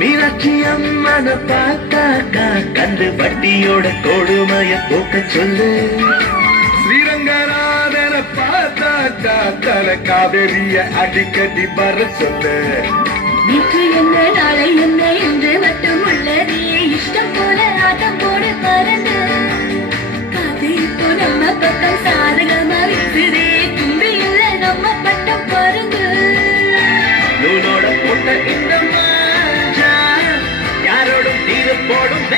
மீனாட்சியம்மன பார்த்தாக்கா கண்டு வட்டியோட கொடுமைய போக்க சொல்லு. ஸ்ரீரங்கநாதன பார்த்தாக்கா தல காவேரிய அடிக்கடி வர சொல்லு. நேற்று என்ன நாளை என்ன என்று மட்டும் உள்ளதே இஷ்டம் போல ஆட்டம் போடு பறந்து காது இப்போ நம்ம பக்கம் சாதகமா வீசுதே தும்பி இல்ல நம்ம பட்டம் பறந்து நூலோட போட்ட இந்த மாஞ்சா யாரோடும் தீர போடும்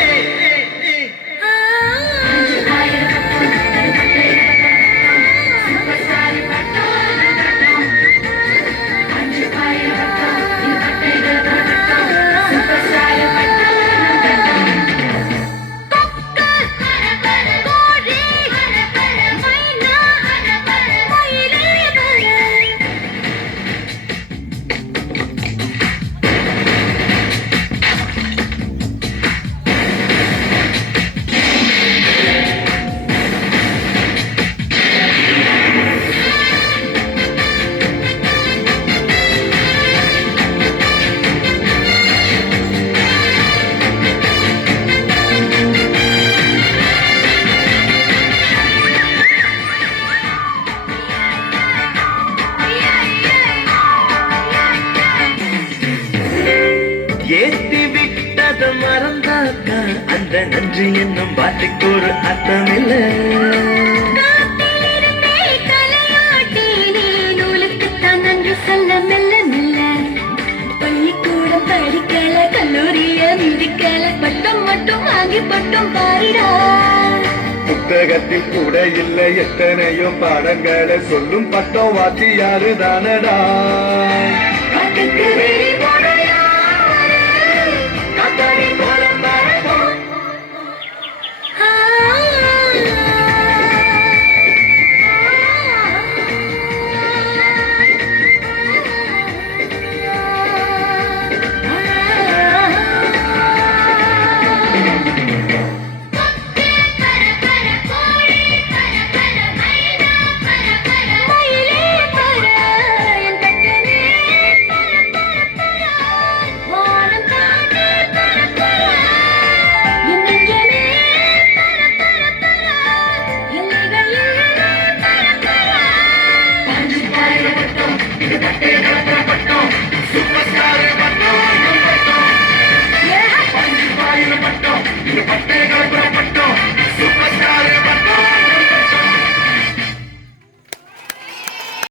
ஏத்தி விட்டத மறந்தாக்கா அந்த நன்றி என்னும் வார்த்தைக்கு ஒரு அர்த்தம் இல்ல. நூலுக்குத்தான் நன்றி சொல்ல மெல்ல மெல்ல பள்ளிக்கூடம் படிக்கல கல்லூரிய மிதிக்கல பட்டம் மட்டும் வாங்கி பட்டம் பாரிடா. புத்தகத்தில் கூட இல்லை எத்தனையோ பாடங்களை சொல்லும் பட்டம் வாத்தியாரு தானடா. காட்டுக்கு